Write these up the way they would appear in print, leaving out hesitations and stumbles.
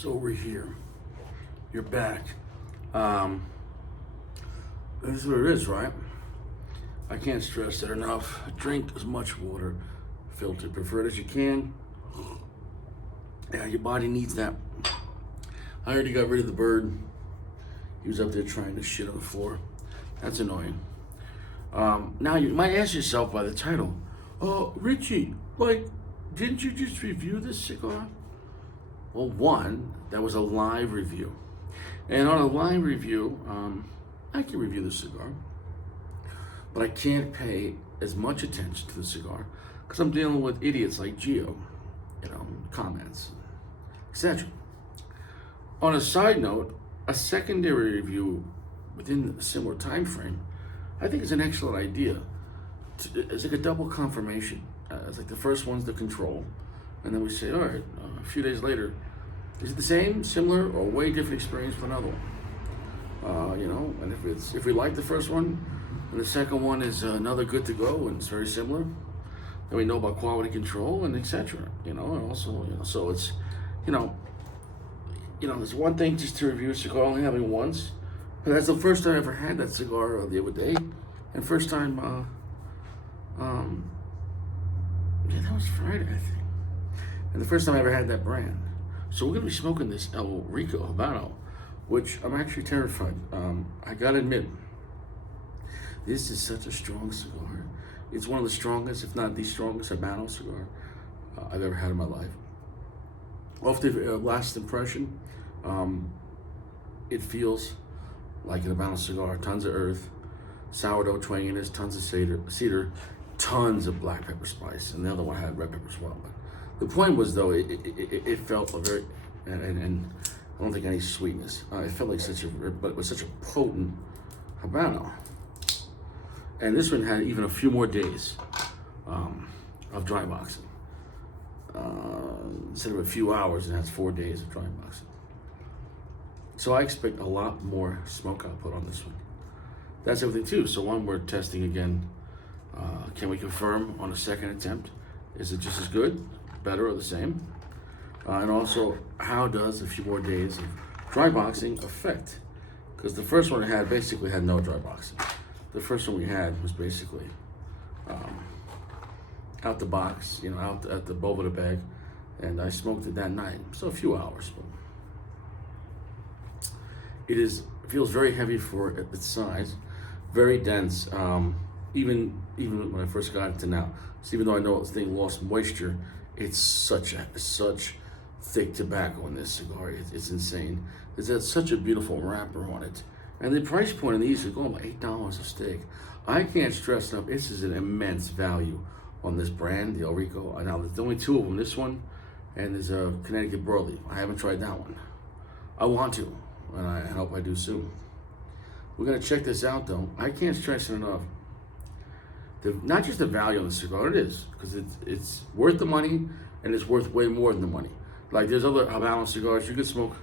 So we're here. You're back. This is what it is, right? I can't stress that enough. Drink as much water, filtered, preferred as you can. Yeah, your body needs that. I already got rid of the bird. He was up there trying to shit on the floor. That's annoying. Now you might ask yourself by the title, oh, Richie, didn't you just review this cigar? Well, one, that was a live review. And on a live review, I can review the cigar, but I can't pay as much attention to the cigar because I'm dealing with idiots like Gio, comments, etc. On a side note, a secondary review within a similar time frame, I think is an excellent idea. It's like a double confirmation. It's like the first one's the control, and then we say, all right, a few days later, is it the same, similar, or way different experience with another one? And if we like the first one, and the second one is another good to go, and it's very similar, then we know about quality control and etc. And also, so it's, there's one thing just to review a cigar, only having once, but that's the first time I ever had that cigar the other day, and first time, that was Friday, I think, and the first time I ever had that brand. So we're gonna be smoking this RICO Habano, which I'm actually terrified. I gotta admit, this is such a strong cigar. It's one of the strongest, if not the strongest Habano cigar I've ever had in my life. Off the last impression, it feels like an Habano cigar. Tons of earth, sourdough twanginess, tons of cedar, tons of black pepper spice, and the other one had red pepper as well. But the point was, though, it felt a very, and I don't think any sweetness. It felt like but it was such a potent Habano. And this one had even a few more days of dry boxing. Instead of a few hours, it has 4 days of dry boxing. So I expect a lot more smoke output on this one. That's everything too. So one, we're testing again. Can we confirm on a second attempt? Is it just as good, better, or the same? And also, how does a few more days of dry boxing affect? Because the first one I basically had no dry boxing. The first one we had was basically out the box, out at the bulb of the bag, and I smoked it that night. So a few hours. But it feels very heavy for its size, very dense. Even when I first got it to now, so even though I know this thing lost moisture, it's such thick tobacco in this cigar. It's insane. There's such a beautiful wrapper on it, and the price point of these is going about $8 a stick. I can't stress enough. This is an immense value on this brand, the RICO. Now there's only two of them. This one, and there's a Connecticut broadleaf. I haven't tried that one. I want to, and I hope I do soon. We're gonna check this out though. I can't stress it enough. Not just the value on the cigar, it is, because it's worth the money, and it's worth way more than the money. Like there's other Habano cigars you could smoke,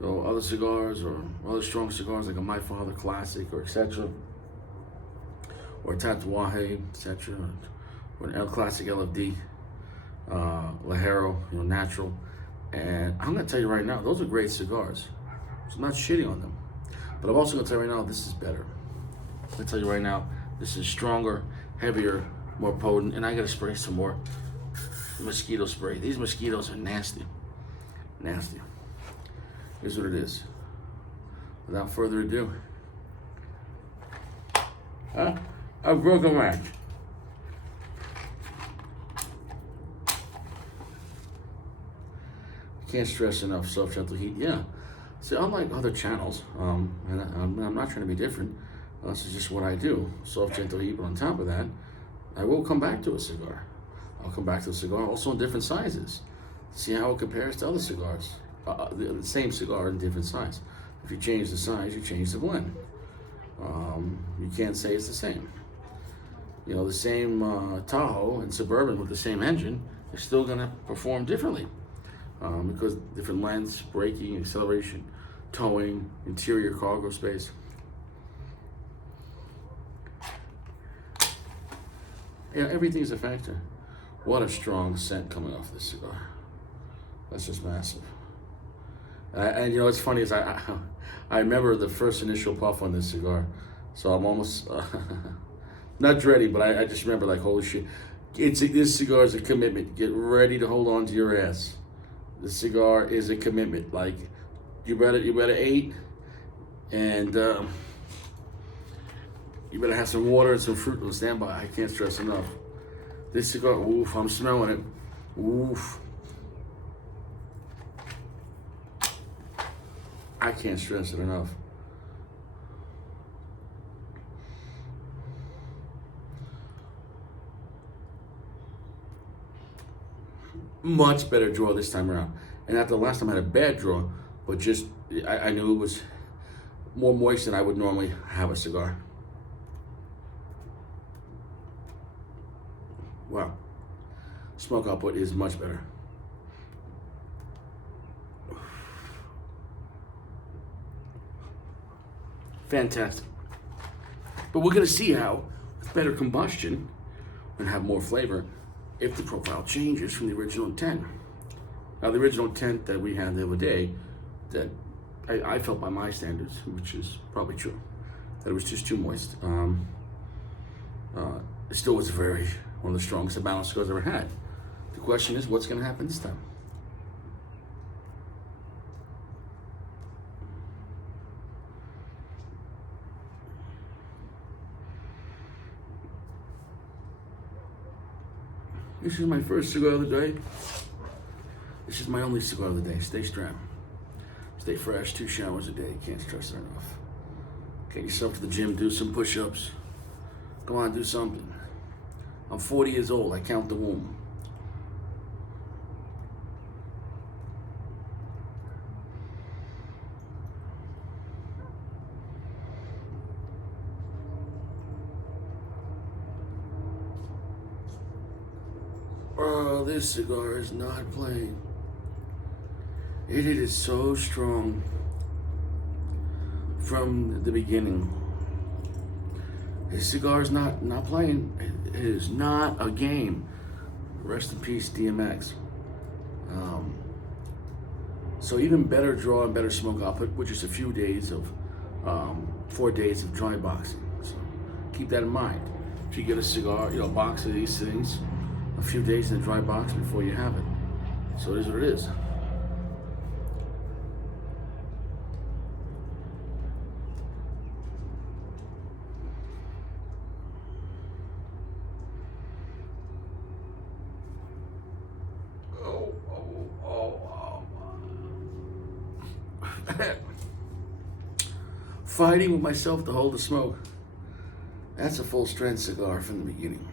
other cigars or other strong cigars like a My Father Classic or etc. Or Tatuaje, etc. Or an El Classic LFD, Lajero, natural. And I'm gonna tell you right now, those are great cigars. So I'm not shitting on them. But I'm also gonna tell you right now, this is better. I'm gonna tell you right now, this is stronger, heavier, more potent, and I gotta spray some more mosquito spray. These mosquitoes are nasty. Nasty. Here's what it is. Without further ado. I broke a match. Can't stress enough, soft gentle heat. Yeah. See, unlike other channels, and I'm not trying to be different. This is just what I do. Soft gentle heat, but on top of that, I will come back to a cigar. I'll come back to a cigar also in different sizes. See how it compares to other cigars. The same cigar in different size. If you change the size, you change the blend. You can't say it's the same. The same Tahoe and Suburban with the same engine is still gonna perform differently. Because different lengths, braking, acceleration, towing, interior cargo space. Everything's a factor. What a strong scent coming off this cigar. That's just massive. And you know, what's funny is I remember the first initial puff on this cigar, so I'm almost not dreading, but I just remember like, holy shit, this cigar is a commitment. Get ready to hold on to your ass. This cigar is a commitment. Like, you better eat, and you better have some water and some fruit on standby. I can't stress enough. This cigar, oof, I'm smelling it. Oof. I can't stress it enough. Much better draw this time around. And after the last time I had a bad draw, but just, I knew it was more moist than I would normally have a cigar. Wow. Smoke output is much better. Fantastic. But we're going to see how, with better combustion and have more flavor, if the profile changes from the original intent. Now, the original intent that we had the other day, that I felt by my standards, which is probably true, that it was just too moist. It still was one of the strongest HABANO cigars I've ever had. The question is, what's going to happen this time? This is my first cigar of the day. This is my only cigar of the day. Stay strapped. Stay fresh. 2 showers a day. Can't stress it enough. Get yourself to the gym. Do some push-ups. Go on, do something. I'm 40 years old. I count the womb. Oh, this cigar is not plain. It is so strong from the beginning. This cigar is not plain. It is not a game. Rest in peace, DMX. So even better draw and better smoke output with just a few days of, 4 days of dry boxing. So keep that in mind. If you get a cigar, box of these things, a few days in the dry box before you have it. So it is what it is. Fighting with myself to hold the smoke. That's a full strength cigar from the beginning.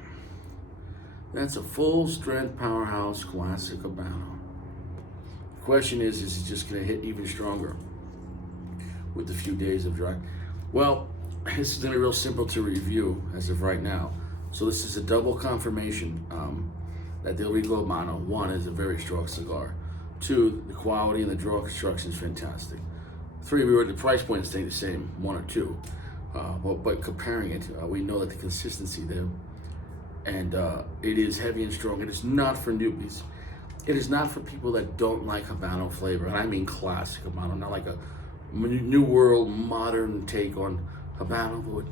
That's a full strength powerhouse classic HABANO. The question is it just going to hit even stronger with a few days of dry? Well, this is going to be real simple to review as of right now. So this is a double confirmation that the RICO HABANO, 1, is a very strong cigar. 2, the quality and the draw construction is fantastic. 3, the price point is staying the same, 1 or 2. But comparing it, we know that the consistency there, and it is heavy and strong. It is not for newbies. It is not for people that don't like HABANO flavor, and I mean classic HABANO, not like a new world modern take on HABANO, but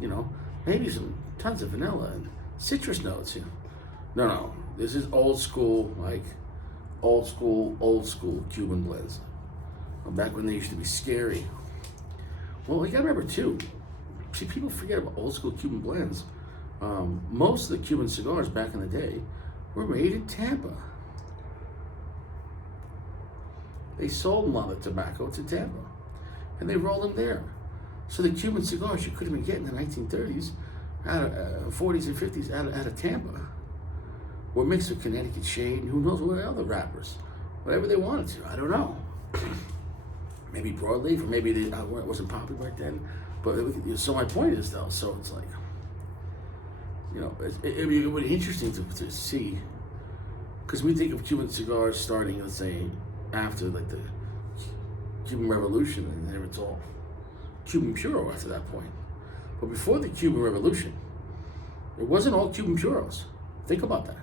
maybe some tons of vanilla and citrus notes. No, this is old school, like old school Cuban blends. Back when they used to be scary. Well, you gotta remember too, see, people forget about old school Cuban blends. Most of the Cuban cigars back in the day were made in Tampa. They sold a lot of tobacco to Tampa, and they rolled them there. So the Cuban cigars you could have been getting in the 1930s, 40s and 50s out of Tampa, were mixed with Connecticut Shade and who knows what other wrappers, whatever they wanted to. I don't know. Maybe broadleaf, or maybe it wasn't popular back then. But so my point is though, so it's like, it would be interesting to see, because we think of Cuban cigars starting, let's say, after like the Cuban Revolution, and then it's all Cuban Puro after that point. But before the Cuban Revolution, it wasn't all Cuban Puros. Think about that.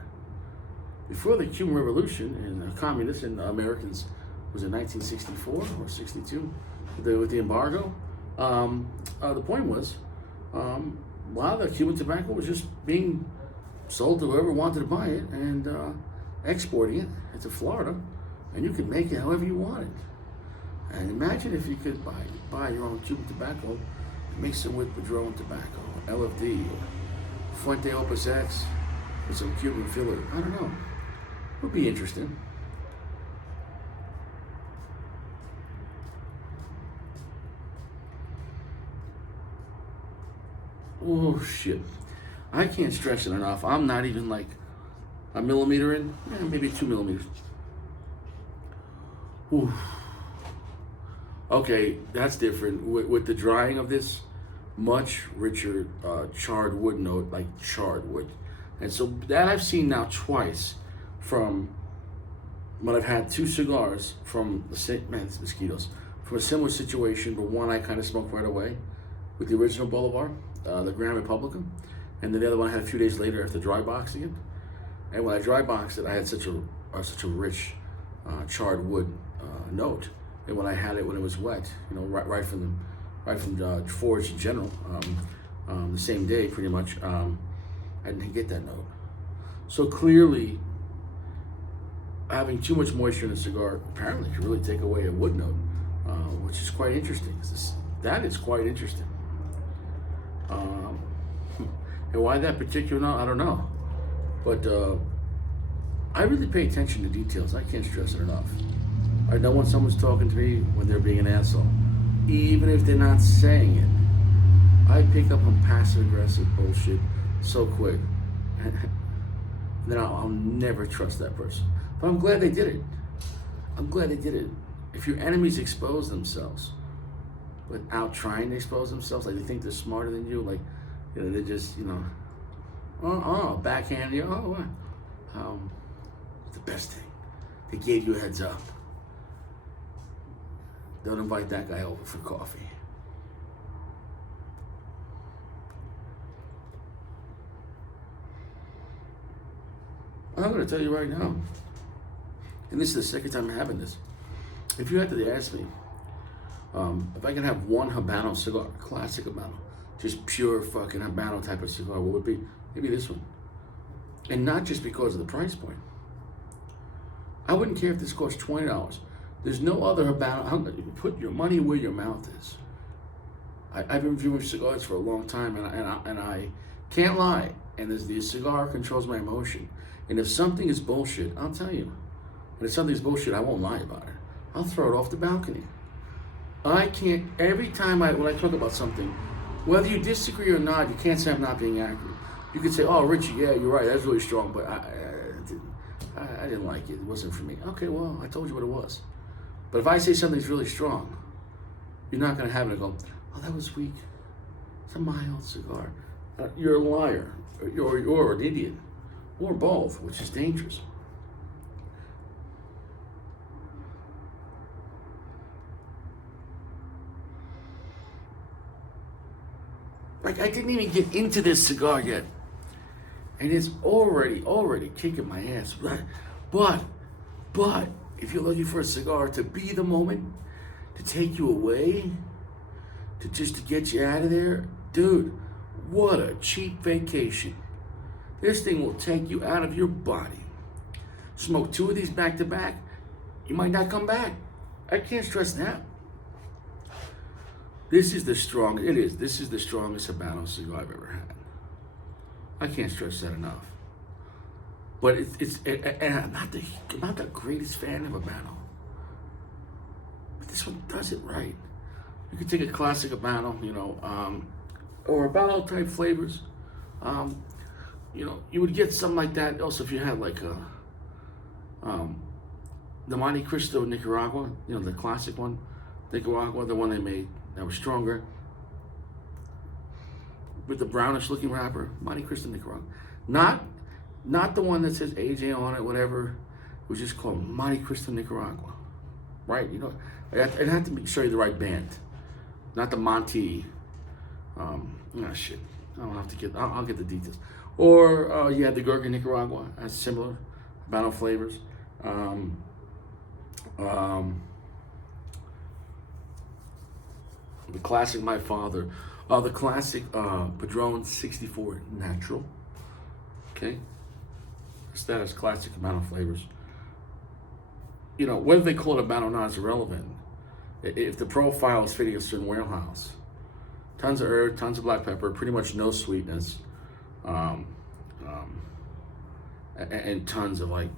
Before the Cuban Revolution, and the communists and the Americans was it 1964 or 62 with the embargo. The point was, a lot of the Cuban tobacco was just being sold to whoever wanted to buy it and exporting it into Florida, and you could make it however you wanted. And imagine if you could buy your own Cuban tobacco and mix it with Padron tobacco, LFD, or Fuente Opus X with some Cuban filler. I don't know. It would be interesting. Oh shit. I can't stress it enough. I'm not even like a millimeter in, maybe 2 millimeters. Ooh. Okay, that's different. With the drying of this, much richer charred wood note, like charred wood. And so that I've seen now twice from when I've had 2 cigars from the same, man, it's mosquitoes, from a similar situation, but one I kind of smoked right away with the original Boulevard, the Grand Republican, and then the other one I had a few days later after dry boxing it. And when I dry boxed it, I had such a rich charred wood note. And when I had it when it was wet, you know, right from forage in general, the same day pretty much, I didn't get that note. So clearly, having too much moisture in a cigar apparently can really take away a wood note, which is quite interesting. That is quite interesting. And why that particular note, I don't know. But I really pay attention to details. I can't stress it enough. I know when someone's talking to me when they're being an asshole, even if they're not saying it. I pick up on passive-aggressive bullshit so quick. Then I'll never trust that person. But I'm glad they did it. I'm glad they did it. If your enemies expose themselves without trying to expose themselves, like they think they're smarter than you, like, you know, they're just, you know, backhand you, the best thing. They gave you a heads up. Don't invite that guy over for coffee. I'm going to tell you right now, and this is the second time I'm having this. If you had to ask me, if I can have one Habano cigar, classic Habano, just pure fucking Habano type of cigar, what would it be? Maybe this one. And not just because of the price point. I wouldn't care if this cost $20. There's no other Habano. You can put your money where your mouth is. I've been reviewing cigars for a long time, and I can't lie. And the cigar controls my emotion. And if something is bullshit, I'll tell you. And if something's bullshit, I won't lie about it. I'll throw it off the balcony. I can't. Every time when I talk about something, whether you disagree or not, you can't say I'm not being accurate. You could say, "Oh, Richie, yeah, you're right. That's really strong, but I didn't like it. It wasn't for me." Okay, well, I told you what it was. But if I say something's really strong, you're not going to have it and go, "Oh, that was weak. It's a mild cigar." You're a liar. You're an idiot. Or both, which is dangerous. Like, I didn't even get into this cigar yet. And it's already kicking my ass. But, if you're looking for a cigar to be the moment, to take you away, to get you out of there, dude, what a cheap vacation. This thing will take you out of your body. Smoke 2 of these back to back, you might not come back. I can't stress that. This is the strongest Habano cigar I've ever had. I can't stress that enough. But and I'm not the greatest fan of Habano. But this one does it right. You could take a classic Habano, you know, or Habano type flavors. You know, you would get something like that. Also, if you had like the Monte Cristo Nicaragua, you know, the classic one, Nicaragua, the one they made that was stronger, with the brownish looking wrapper, Monte Cristo Nicaragua. Not the one that says AJ on it, whatever. It was just called Monte Cristo Nicaragua, right? You know, it had to show you the right band, not the Monte. Shit. I'll get the details. Or you had the Gurkha Nicaragua, has similar Habano flavors. Um, the classic My Father. The classic Padron 64 Natural. Okay? That is classic Habano flavors. You know, whether they call it Habano or not is irrelevant. If the profile is fitting a certain warehouse, tons of herb, tons of black pepper, pretty much no sweetness, um, um, and tons of like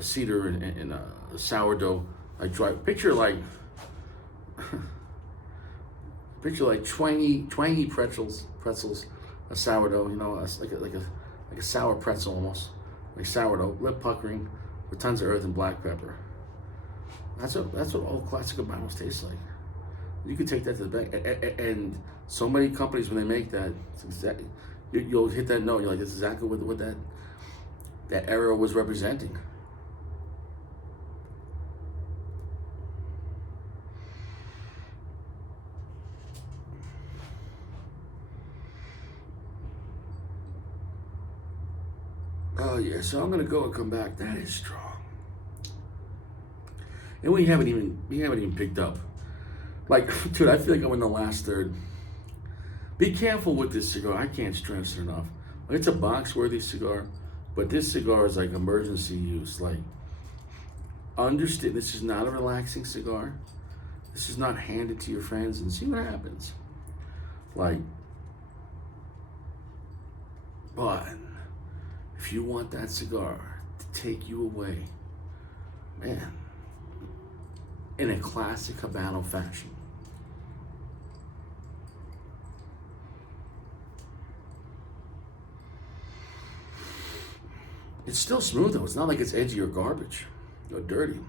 cedar and sourdough. Like dry. Picture like twangy pretzels, a sourdough. You know, like a sour pretzel almost, like sourdough, lip puckering, with tons of earth and black pepper. That's what all classic Habanos taste like. You could take that to the bank, and so many companies when they make that, it's exactly, you'll hit that note. You're like, this is exactly what that era was representing. Oh yeah, so I'm gonna go and come back. That is strong, and we haven't even picked up. Like, dude, I feel like I'm in the last third. Be careful with this cigar. I can't stress it enough. It's a box-worthy cigar, but this cigar is like emergency use. Like, understand, this is not a relaxing cigar. This is not hand it to your friends and see what happens. Like, but if you want that cigar to take you away, man, in a classic Habano fashion, it's still smooth though. It's not like it's edgy or garbage or dirty.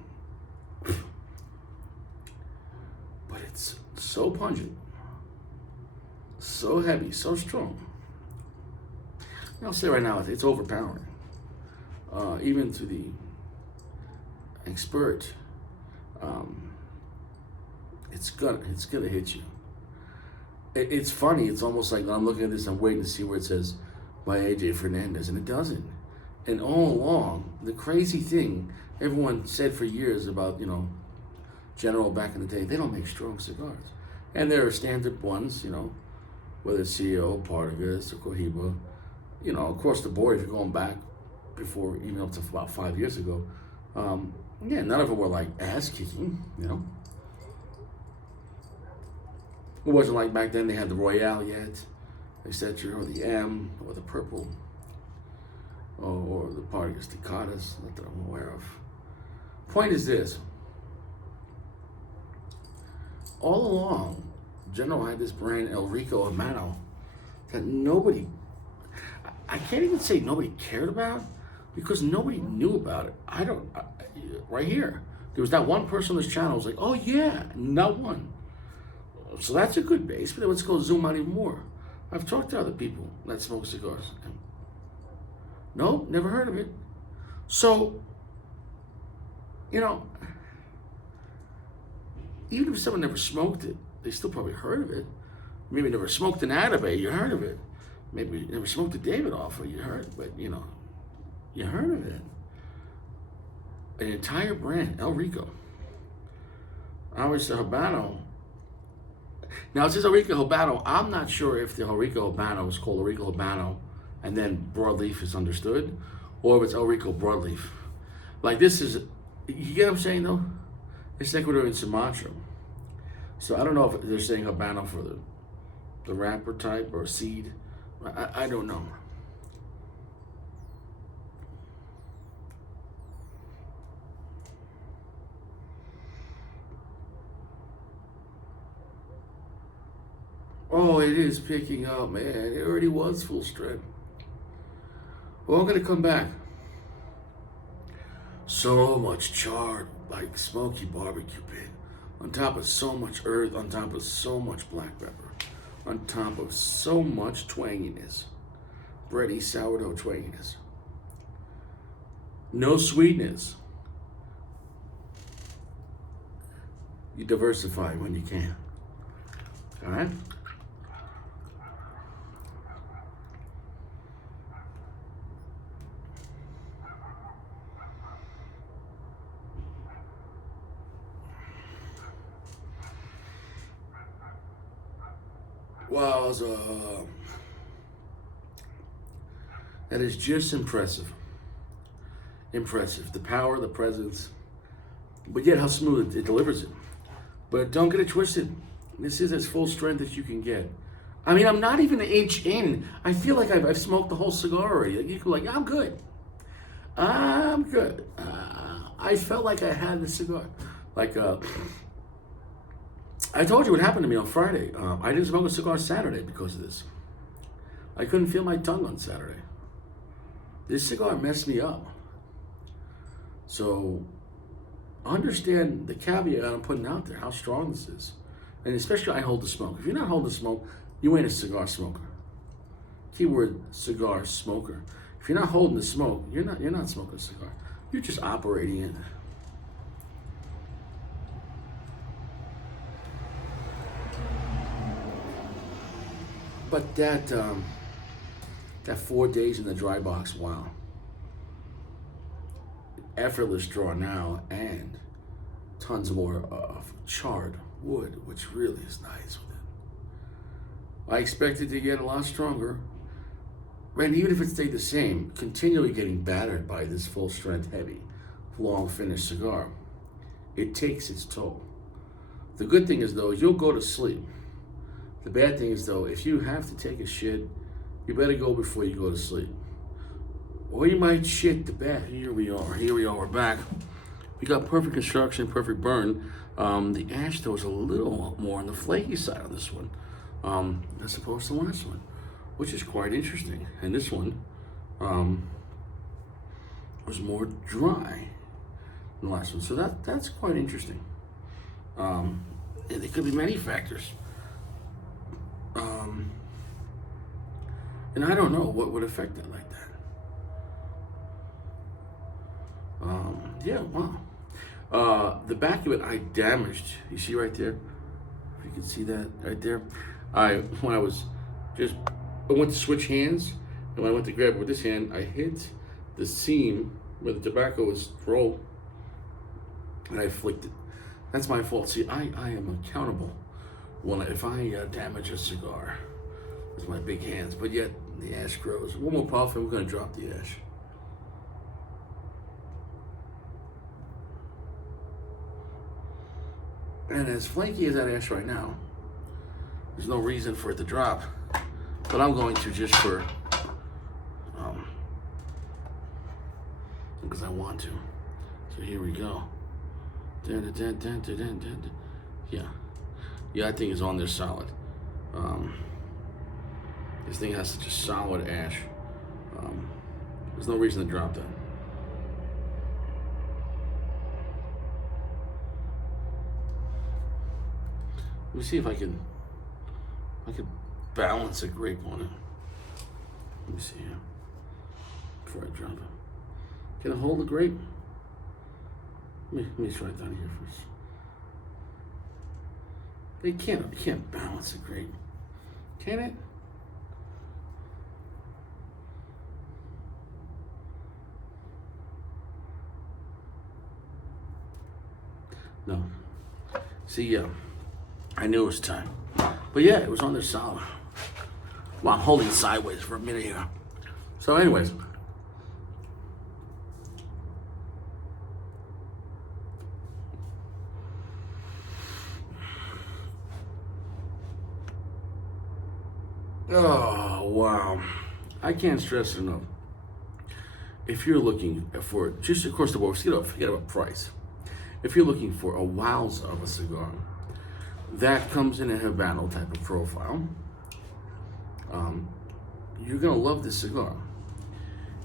But it's so pungent, so heavy, so strong. I'll say right now, it's overpowering. Even to the expert, it's gonna hit you. It's funny. It's almost like when I'm looking at this, I'm waiting to see where it says by AJ Fernandez, and it doesn't. And all along, the crazy thing everyone said for years about, General back in the day, they don't make strong cigars. And there are standard ones, whether it's CEO, Partagas, or Cohiba, across the board, if you're going back before, even up to about 5 years ago, none of them were like ass kicking, It wasn't like back then they had the Royale yet, etc., or the M, or the Purple, or the Partagas Ticadas, not that I'm aware of. Point is this. All along, General had this brand, El Rico Habano, that nobody, I can't even say nobody cared about, because nobody knew about it. Right here, there was that one person on this channel who was like, oh yeah, not one. So that's a good base, but then let's go zoom out even more. I've talked to other people that smoke cigars. Nope, never heard of it. So, even if someone never smoked it, they still probably heard of it. Maybe never smoked an Atabay, you heard of it. Maybe you never smoked a Davidoff, or you heard, but you heard of it. An entire brand, El Rico. Obviously, Habano. Now it says El Rico Habano. I'm not sure if the El Rico Habano is called El Rico Habano and then broadleaf is understood, or if it's El Rico broadleaf. Like this is, you get what I'm saying though? It's Ecuador and Sumatra. So I don't know if they're saying Habano for the wrapper type or seed. I don't know. Oh, it is picking up, man. It already was full strength. Well, I'm gonna come back. So much charred, like smoky barbecue pit, on top of so much earth, on top of so much black pepper, on top of so much twanginess, bready sourdough twanginess. No sweetness. You diversify when you can. All right? was that is just impressive. Impressive. The power, the presence, but yet how smooth it delivers it. But don't get it twisted. This is as full strength as you can get. I mean, I'm not even an inch in. I feel like I've smoked the whole cigar already. Like, you can, like, I'm good. I'm good. I felt like I had the cigar. Like, I told you what happened to me on Friday. I didn't smoke a cigar Saturday because of this. I couldn't feel my tongue on Saturday. This cigar messed me up. So, understand the caveat I'm putting out there, how strong this is. And especially I hold the smoke. If you're not holding the smoke, you ain't a cigar smoker. Keyword, cigar smoker. If you're not holding the smoke, you're not smoking a cigar. You're just operating it. But that 4 days in the dry box, wow. Effortless draw now, and tons more of charred wood, which really is nice with it. I expected to get a lot stronger, and even if it stayed the same, continually getting battered by this full strength, heavy, long finish cigar, it takes its toll. The good thing is though, you'll go to sleep. The bad thing is though, if you have to take a shit, you better go before you go to sleep. Or you might shit the bed. Here we are, we're back. We got perfect construction, perfect burn. The ash though was a little more on the flaky side on this one, as opposed to the last one, which is quite interesting. And this one was more dry than the last one, so that's quite interesting. And there could be many factors. And I don't know what would affect it like that. Yeah, wow. The back of it I damaged. You see right there? If you can see that right there. I went to switch hands, and when I went to grab it with this hand, I hit the seam where the tobacco was rolled, and I flicked it. That's my fault. See, I am accountable if I damage a cigar with my big hands, but yet the ash grows. One more puff and we're going to drop the ash. And as flaky as that ash right now, there's no reason for it to drop, but I'm going to just for, because I want to. So here we go. Yeah, I think it's on there solid. This thing has such a solid ash. There's no reason to drop that. Let me see if I can balance a grape on it. Let me see here before I drop it. Can I hold the grape? Let me try it down here first. You can't balance a grape, can it? No. See, I knew it was time. But yeah, it was on there solid. Well, I'm holding it sideways for a minute here. So anyways. Oh, wow. I can't stress it enough. If you're looking for, just across the board, forget about price. If you're looking for a wowza of a cigar, that comes in a Habano type of profile, you're gonna love this cigar.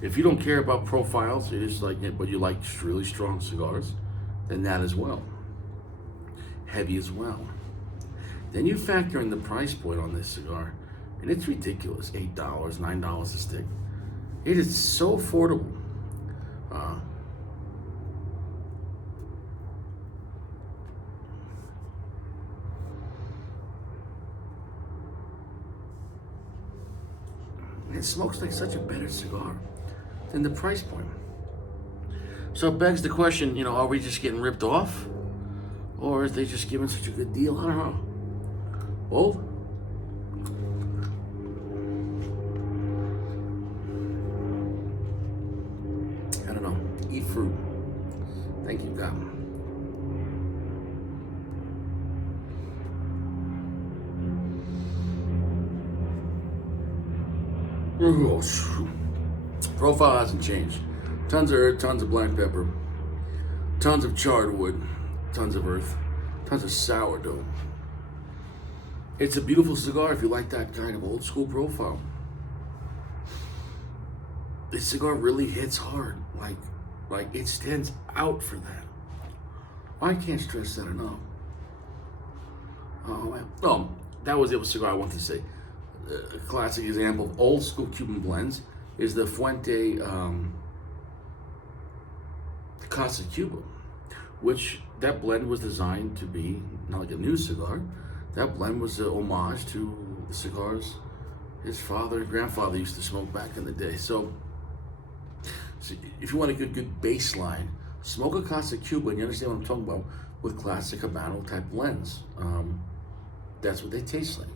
If you don't care about profiles, you just like it, but you like really strong cigars, then that as well. Heavy as well. Then you factor in the price point on this cigar, and it's ridiculous. $8, $9 a stick. It is so affordable. It smokes like such a better cigar than the price point. So it begs the question, are we just getting ripped off? Or is they just giving such a good deal? I don't know. Both? Oh, profile hasn't changed. Tons of earth, tons of black pepper, tons of charred wood, tons of earth, tons of sourdough. It's a beautiful cigar if you like that kind of old school profile. This cigar really hits hard, like it stands out for that. I can't stress that enough. Oh, man. Oh, that was the other cigar I wanted to say. A classic example of old school Cuban blends is the Fuente Casa Cuba, which that blend was designed to be not like a new cigar. That blend was an homage to the cigars his father and grandfather used to smoke back in the day. So if you want a good baseline, smoke a Casa Cuba and you understand what I'm talking about with classic Habano type blends. That's what they taste like.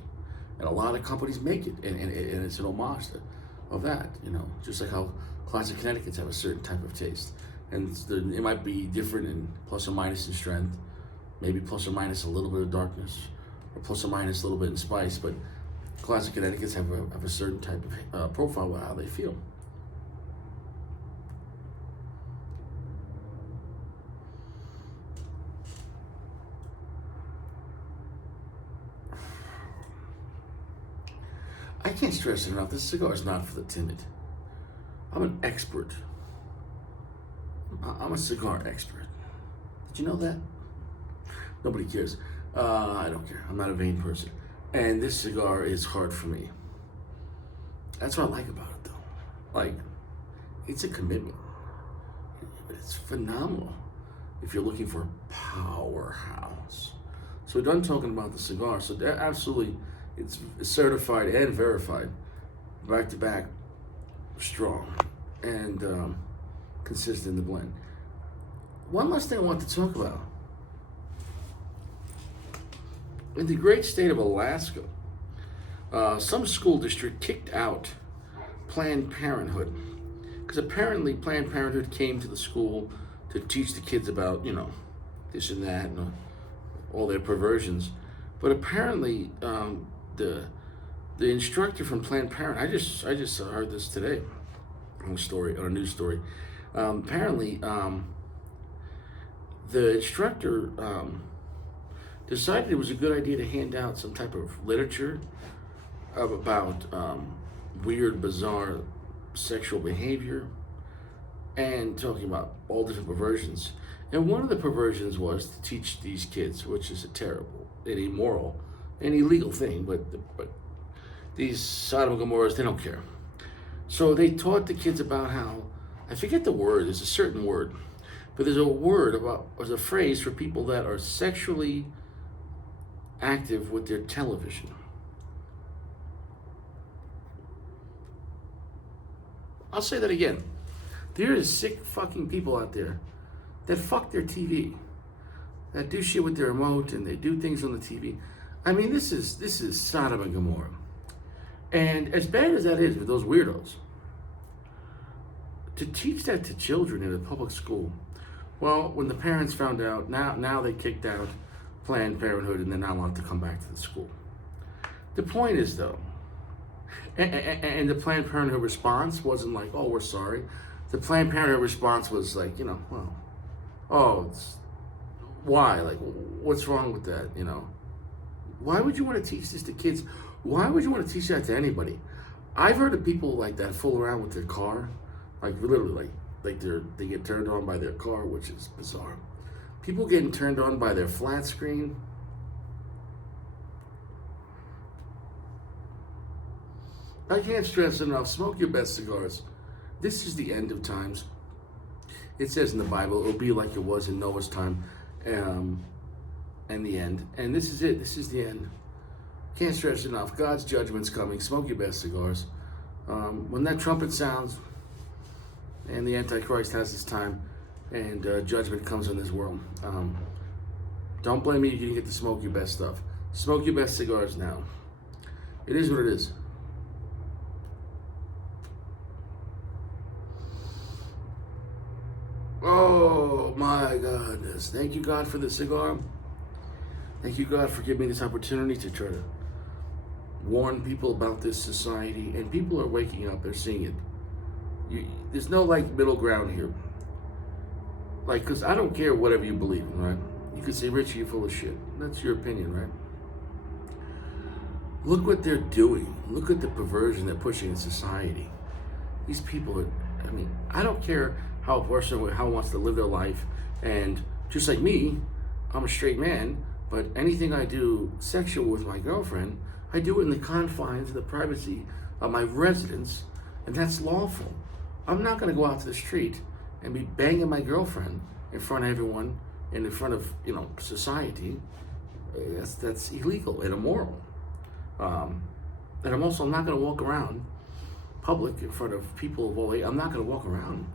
And a lot of companies make it, and it's an homage of that, just like how classic Connecticut's have a certain type of taste. And it might be different in plus or minus in strength, maybe plus or minus a little bit of darkness, or plus or minus a little bit in spice, but classic Connecticut's have a certain type of profile of how they feel. I can't stress it enough, this cigar is not for the timid. I'm an expert. I'm a cigar expert. Did you know that? Nobody cares. I don't care. I'm not a vain person. And this cigar is hard for me. That's what I like about it, though. Like, it's a commitment. But it's phenomenal if you're looking for a powerhouse. So we're done talking about the cigar. So that absolutely, it's certified and verified, back to back, strong, and consistent in the blend. One last thing I want to talk about. In the great state of Alaska, some school district kicked out Planned Parenthood because apparently Planned Parenthood came to the school to teach the kids about, this and that and all their perversions. But apparently, the instructor from Planned Parenthood, I just heard this today on a news story. Apparently, the instructor decided it was a good idea to hand out some type of literature about weird, bizarre sexual behavior and talking about all different perversions. And one of the perversions was to teach these kids, which is a terrible and immoral and illegal thing, but these Sodom and Gomorrahs, they don't care. So they taught the kids about how, I forget the word, there's a certain word, but there's a phrase for people that are sexually active with their television. I'll say that again. There is sick fucking people out there that fuck their TV, that do shit with their remote and they do things on the TV. I mean, this is Sodom and Gomorrah. And as bad as that is with those weirdos, to teach that to children in a public school, well, when the parents found out, now they kicked out Planned Parenthood and they're not allowed to come back to the school. The point is, though, and the Planned Parenthood response wasn't like, oh, we're sorry. The Planned Parenthood response was like, why? Like, what's wrong with that, Why would you want to teach this to kids? Why would you want to teach that to anybody? I've heard of people like that fool around with their car, like literally, like they get turned on by their car, which is bizarre. People getting turned on by their flat screen. I can't stress enough, smoke your best cigars. This is the end of times. It says in the Bible, it'll be like it was in Noah's time, and the end. And this is it, this is the end. Can't stress enough, God's judgment's coming, smoke your best cigars. When that trumpet sounds, and the Antichrist has his time, and judgment comes on this world, don't blame me if you didn't get to smoke your best stuff. Smoke your best cigars now. It is what it is. Oh my goodness. Thank you, God, for the cigar. Thank you, God, for giving me this opportunity to try to warn people about this society, and people are waking up. They're seeing it. There's no like middle ground here. Like, because I don't care whatever you believe in, right? You could say, Richie, you're full of shit. That's your opinion, right? Look what they're doing. Look at the perversion they're pushing in society. These people are, I mean, I don't care how a person wants to live their life. And just like me, I'm a straight man, but anything I do sexual with my girlfriend, I do it in the confines of the privacy of my residence, and that's lawful. I'm not going to go out to the street and be banging my girlfriend in front of everyone and in front of, society. That's illegal and immoral. And I'm also not going to walk around public in front of people of all age. I'm not going to walk around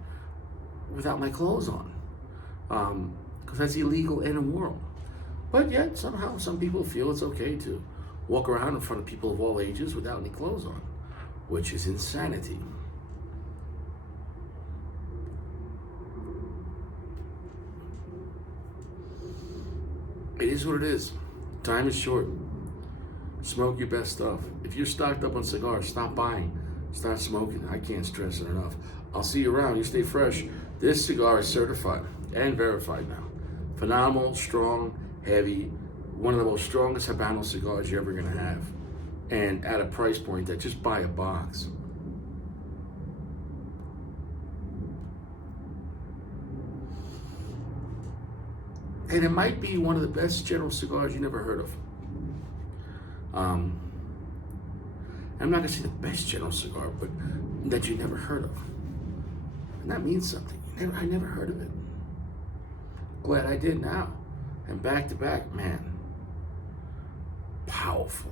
without my clothes on, because that's illegal and immoral. But yet somehow some people feel it's okay to walk around in front of people of all ages without any clothes on, which is insanity. It is what it is. Time is short. Smoke your best stuff. If you're stocked up on cigars, stop buying. Start smoking. I can't stress it enough. I'll see you around. You stay fresh. This cigar is certified and verified now. Phenomenal, strong, heavy. One of the most strongest Habano cigars you're ever going to have. And at a price point that just buy a box. And it might be one of the best General cigars you never heard of. I'm not going to say the best General cigar, but that you never heard of. And that means something. I never heard of it. Glad I did now. And back to back, man. Powerful.